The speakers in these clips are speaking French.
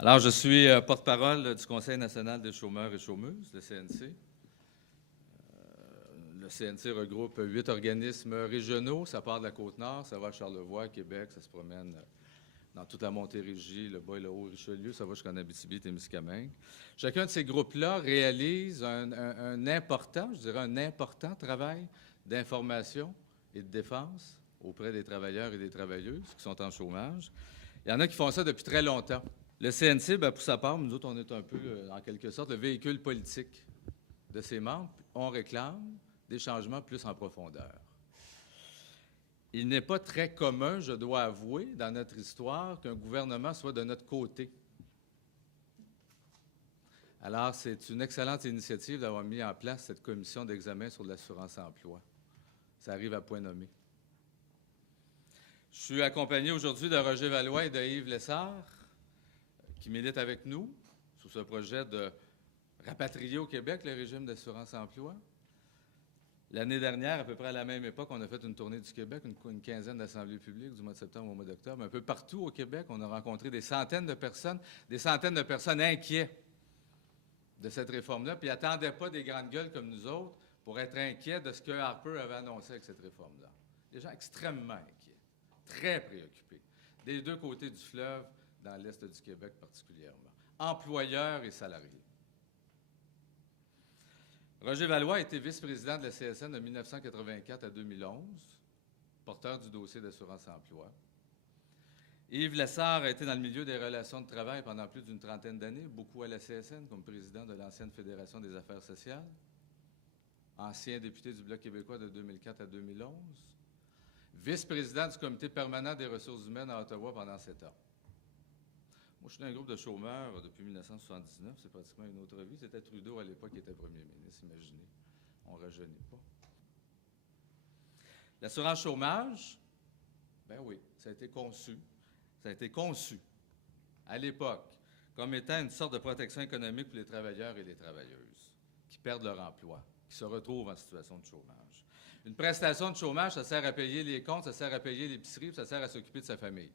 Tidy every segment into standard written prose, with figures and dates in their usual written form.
Alors, je suis porte-parole du Conseil national des chômeurs et chômeuses, le CNC. Le CNC regroupe 8 organismes régionaux. Ça part de la Côte-Nord, ça va à Charlevoix, Québec, ça se promène dans toute la Montérégie, le Bas et le Haut-Richelieu, ça va jusqu'en Abitibi-Témiscamingue. Chacun de ces groupes-là réalise un important, je dirais un important travail d'information et de défense auprès des travailleurs et des travailleuses qui sont en chômage. Il y en a qui font ça depuis très longtemps. Le CNC, pour sa part, nous autres, on est un peu, en quelque sorte, le véhicule politique de ses membres. On réclame des changements plus en profondeur. Il n'est pas très commun, je dois avouer, dans notre histoire, qu'un gouvernement soit de notre côté. Alors, c'est une excellente initiative d'avoir mis en place cette commission d'examen sur l'assurance-emploi. Ça arrive à point nommé. Je suis accompagné aujourd'hui de Roger Valois et de Yves Lessard, qui militent avec nous sur ce projet de rapatrier au Québec le régime d'assurance-emploi. L'année dernière, à peu près à la même époque, on a fait une tournée du Québec, une quinzaine d'assemblées publiques du mois de septembre au mois d'octobre. Un peu partout au Québec, on a rencontré des centaines de personnes inquiets de cette réforme-là, puis ils n'attendaient pas des grandes gueules comme nous autres pour être inquiets de ce que Harper avait annoncé avec cette réforme-là. Des gens extrêmement inquiets, très préoccupés, des deux côtés du fleuve, dans l'Est du Québec particulièrement, employeurs et salariés. Roger Valois a été vice-président de la CSN de 1984 à 2011, porteur du dossier d'assurance-emploi. Yves Lessard a été dans le milieu des relations de travail pendant plus d'une trentaine d'années, beaucoup à la CSN comme président de l'ancienne Fédération des affaires sociales, ancien député du Bloc québécois de 2004 à 2011, vice-président du comité permanent des ressources humaines à Ottawa pendant 7 ans. Moi, je suis dans un groupe de chômeurs depuis 1979, c'est pratiquement une autre vie. C'était Trudeau à l'époque qui était premier ministre, imaginez. On ne rajeunit pas. L'assurance chômage, ben oui, ça a été conçu à l'époque comme étant une sorte de protection économique pour les travailleurs et les travailleuses qui perdent leur emploi, qui se retrouvent en situation de chômage. Une prestation de chômage, ça sert à payer les comptes, ça sert à payer l'épicerie, ça sert à s'occuper de sa famille.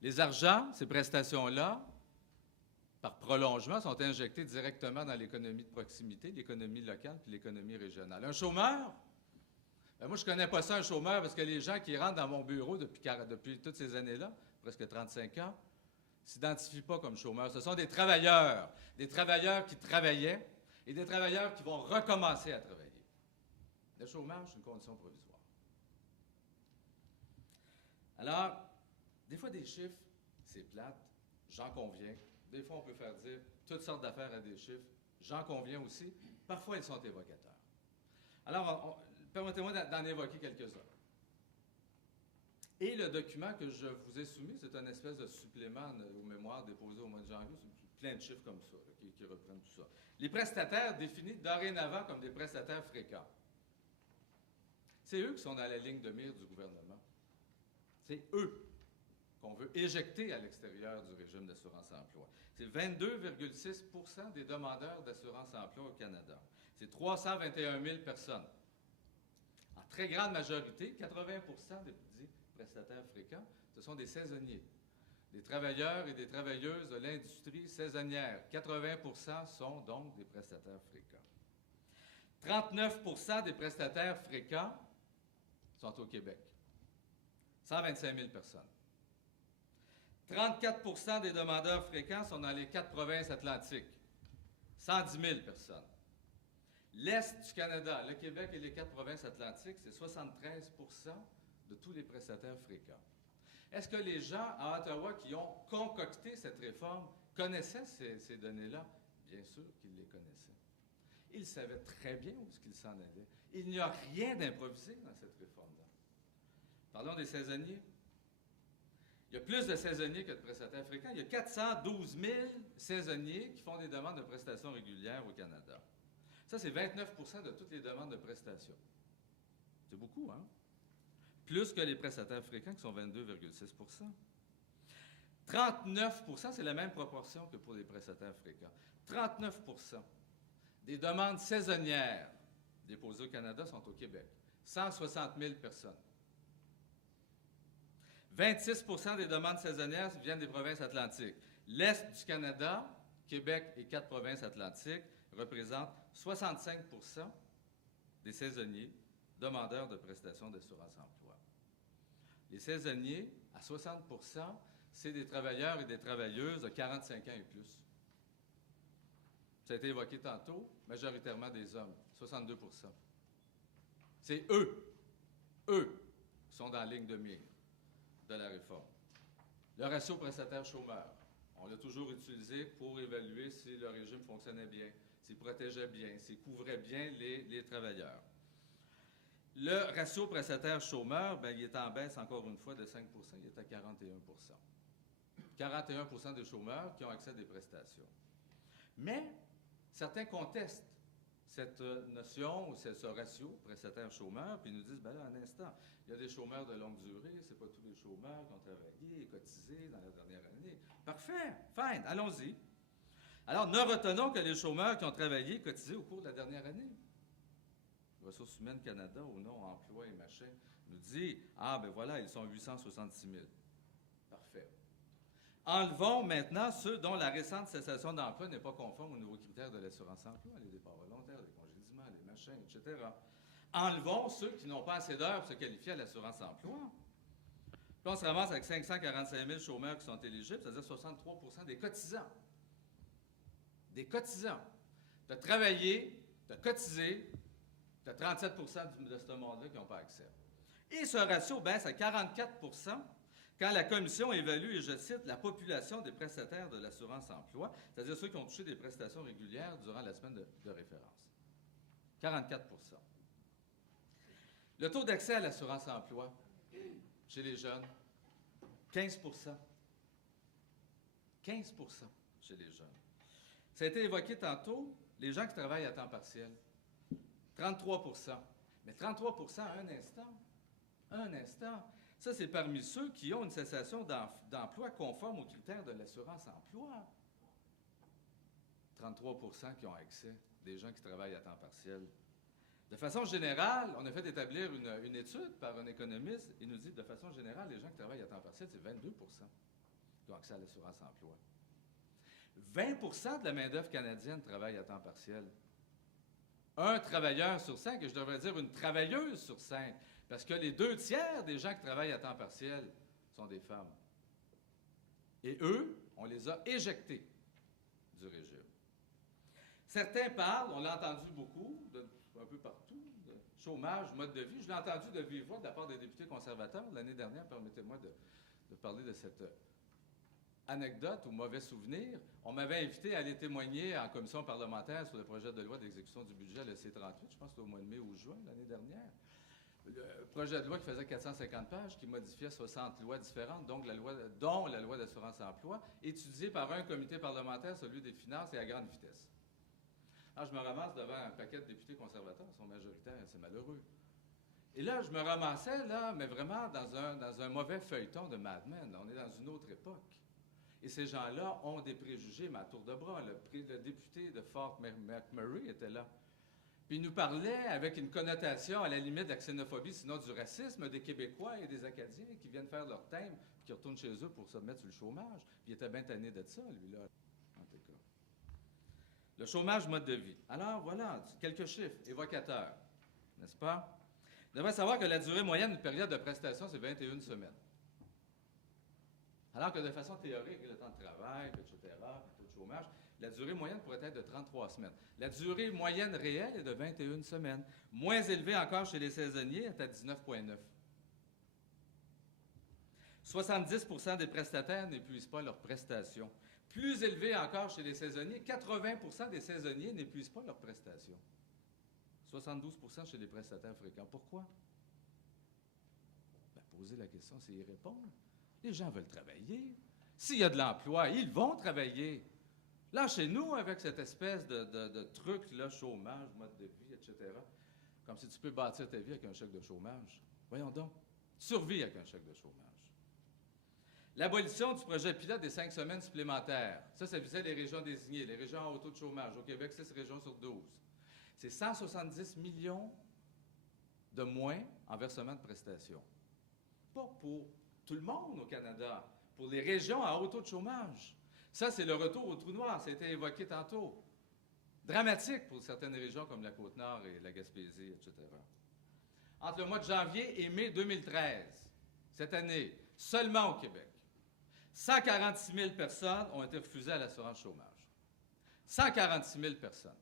Les argents, ces prestations-là, par prolongement, sont injectés directement dans l'économie de proximité, l'économie locale puis l'économie régionale. Un chômeur, moi, je ne connais pas ça, un chômeur, parce que les gens qui rentrent dans mon bureau depuis toutes ces années-là, presque 35 ans, ne s'identifient pas comme chômeurs. Ce sont des travailleurs qui travaillaient et des travailleurs qui vont recommencer à travailler. Le chômage, c'est une condition provisoire. Alors, des fois, des chiffres, c'est plate, j'en conviens. Des fois, on peut faire dire toutes sortes d'affaires à des chiffres, j'en conviens aussi. Parfois, ils sont évocateurs. Alors, permettez-moi d'en évoquer quelques-uns. Et le document que je vous ai soumis, c'est un espèce de supplément aux mémoires déposé au mois de janvier. C'est plein de chiffres comme ça, là, qui reprennent tout ça. Les prestataires définis dorénavant comme des prestataires fréquents. C'est eux qui sont dans la ligne de mire du gouvernement. C'est eux qu'on veut éjecter à l'extérieur du régime d'assurance-emploi. C'est 22,6 % des demandeurs d'assurance-emploi au Canada. C'est 321 000 personnes. En très grande majorité, 80 % des prestataires fréquents, ce sont des saisonniers, des travailleurs et des travailleuses de l'industrie saisonnière. 80 % sont donc des prestataires fréquents. 39 % des prestataires fréquents sont au Québec. 125 000 personnes. 34 % des demandeurs fréquents sont dans les 4 provinces atlantiques. 110 000 personnes. L'Est du Canada, le Québec et les 4 provinces atlantiques, c'est 73 % de tous les prestataires fréquents. Est-ce que les gens à Ottawa qui ont concocté cette réforme connaissaient ces données-là? Bien sûr qu'ils les connaissaient. Ils savaient très bien où est-ce qu'ils s'en allaient. Il n'y a rien d'improvisé dans cette réforme-là. Parlons des saisonniers. Il y a plus de saisonniers que de prestataires fréquents. Il y a 412 000 saisonniers qui font des demandes de prestations régulières au Canada. Ça, c'est 29 % de toutes les demandes de prestations. C'est beaucoup, hein? Plus que les prestataires fréquents, qui sont 22,6 %. 39 %, c'est la même proportion que pour les prestataires fréquents. 39 % des demandes saisonnières déposées au Canada sont au Québec. 160 000 personnes. 26 des demandes saisonnières viennent des provinces atlantiques. L'Est du Canada, Québec et 4 provinces atlantiques représentent 65 des saisonniers demandeurs de prestations d'assurance-emploi. Les saisonniers, à 60 c'est des travailleurs et des travailleuses de 45 ans et plus. Ça a été évoqué tantôt, majoritairement des hommes, 62 C'est eux qui sont dans la ligne de mire de la réforme. Le ratio prestataire-chômeur, on l'a toujours utilisé pour évaluer si le régime fonctionnait bien, s'il protégeait bien, s'il couvrait bien les travailleurs. Le ratio prestataire-chômeur, bien, il est en baisse encore une fois de 5 il est à 41 41 des chômeurs qui ont accès à des prestations. Mais certains contestent cette notion ou ce ratio prestataire-chômeur, puis ils nous disent, bien là, un instant, il y a des chômeurs de longue durée, c'est pas tous les chômeurs qui ont travaillé et cotisé dans la dernière année. Parfait, fine, allons-y. Alors, ne retenons que les chômeurs qui ont travaillé et cotisé au cours de la dernière année. Ressources humaines Canada, au nom emploi et machin, nous dit, ah ben voilà, ils sont 866 000. Parfait. Enlevons maintenant ceux dont la récente cessation d'emploi n'est pas conforme aux nouveaux critères de l'assurance-emploi, les départs volontaires, les congédiements, les machins, etc. Enlevons ceux qui n'ont pas assez d'heures pour se qualifier à l'assurance-emploi. Puis on se ramasse avec 545 000 chômeurs qui sont éligibles, c'est-à-dire 63 des cotisants. Des cotisants. Tu as travaillé, tu as cotisé, tu as 37 de ce monde-là qui n'ont pas accès. Et ce ratio baisse à 44 quand la commission évalue, et je cite, la population des prestataires de l'assurance-emploi, c'est-à-dire ceux qui ont touché des prestations régulières durant la semaine de référence. 44 Le taux d'accès à l'assurance-emploi chez les jeunes, 15 15 chez les jeunes. Ça a été évoqué tantôt, les gens qui travaillent à temps partiel, 33 Mais 33 un instant. Ça, c'est parmi ceux qui ont une cessation d'emploi conforme aux critères de l'assurance-emploi. 33 qui ont accès, des gens qui travaillent à temps partiel. De façon générale, on a fait établir une étude par un économiste. Il nous dit, de façon générale, les gens qui travaillent à temps partiel, c'est 22 qui ont accès à l'assurance-emploi. 20 de la main-d'œuvre canadienne travaille à temps partiel. Un travailleur sur 5, et je devrais dire une travailleuse sur 5, parce que les 2/3 des gens qui travaillent à temps partiel sont des femmes. Et eux, on les a éjectés du régime. Certains parlent, on l'a entendu beaucoup, un peu partout, de chômage, mode de vie. Je l'ai entendu de vive voix de la part des députés conservateurs l'année dernière. Permettez-moi de parler de cette anecdote ou mauvais souvenir. On m'avait invité à aller témoigner en commission parlementaire sur le projet de loi d'exécution du budget, le C-38, je pense que c'était au mois de mai ou juin l'année dernière. Le projet de loi qui faisait 450 pages, qui modifiait 60 lois différentes, dont la loi d'assurance-emploi, étudiée par un comité parlementaire, celui des finances, et à grande vitesse. Alors, je me ramasse devant un paquet de députés conservateurs, ils sont majoritaires, c'est malheureux. Et là, je me ramassais, là, mais vraiment dans un mauvais feuilleton de Mad Men. Là, on est dans une autre époque. Et ces gens-là ont des préjugés, mais à tour de bras. Le député de Fort McMurray était là. Puis il nous parlait avec une connotation à la limite de la xénophobie, sinon du racisme, des Québécois et des Acadiens qui viennent faire leur thème, puis qui retournent chez eux pour se mettre sur le chômage. Puis il était bien tanné de ça, lui-là, en tout cas. Le chômage, mode de vie. Alors, voilà, quelques chiffres évocateurs, n'est-ce pas? Vous devez savoir que la durée moyenne d'une période de prestation, c'est 21 semaines. Alors que de façon théorique, le temps de travail, etc., le taux de chômage, la durée moyenne pourrait être de 33 semaines. La durée moyenne réelle est de 21 semaines. Moins élevée encore chez les saisonniers, elle est à 19,9. 70 des prestataires n'épuisent pas leurs prestations. Plus élevé encore chez les saisonniers, 80 des saisonniers n'épuisent pas leurs prestations. 72 chez les prestataires fréquents. Pourquoi? Ben, poser la question, c'est y répondre. Les gens veulent travailler. S'il y a de l'emploi, ils vont travailler. Lâchez-nous avec cette espèce de truc, là, chômage, mode de vie, etc. Comme si tu peux bâtir ta vie avec un chèque de chômage. Voyons donc. Survie avec un chèque de chômage. L'abolition du projet pilote des 5 semaines supplémentaires. Ça visait les régions désignées, les régions à haut taux de chômage. Au Québec, 6 régions sur 12. C'est 170 millions de moins en versement de prestations. Pas pour tout le monde au Canada, pour les régions à haut taux de chômage. Ça, c'est le retour au trou noir, ça a été évoqué tantôt. Dramatique pour certaines régions comme la Côte-Nord et la Gaspésie, etc. Entre le mois de janvier et mai 2013, cette année, seulement au Québec, 146 000 personnes ont été refusées à l'assurance chômage. 146 000 personnes.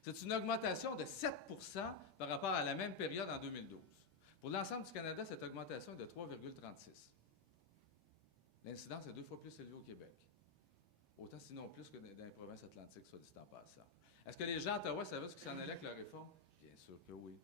C'est une augmentation de 7 par rapport à la même période en 2012. Pour l'ensemble du Canada, cette augmentation est de 3,36. L'incidence est 2 fois plus élevée au Québec. Autant sinon plus que dans les provinces atlantiques, soit dit en passant. Est-ce que les gens à Ottawa savaient ce qui s'en allait avec la réforme? Bien sûr que oui.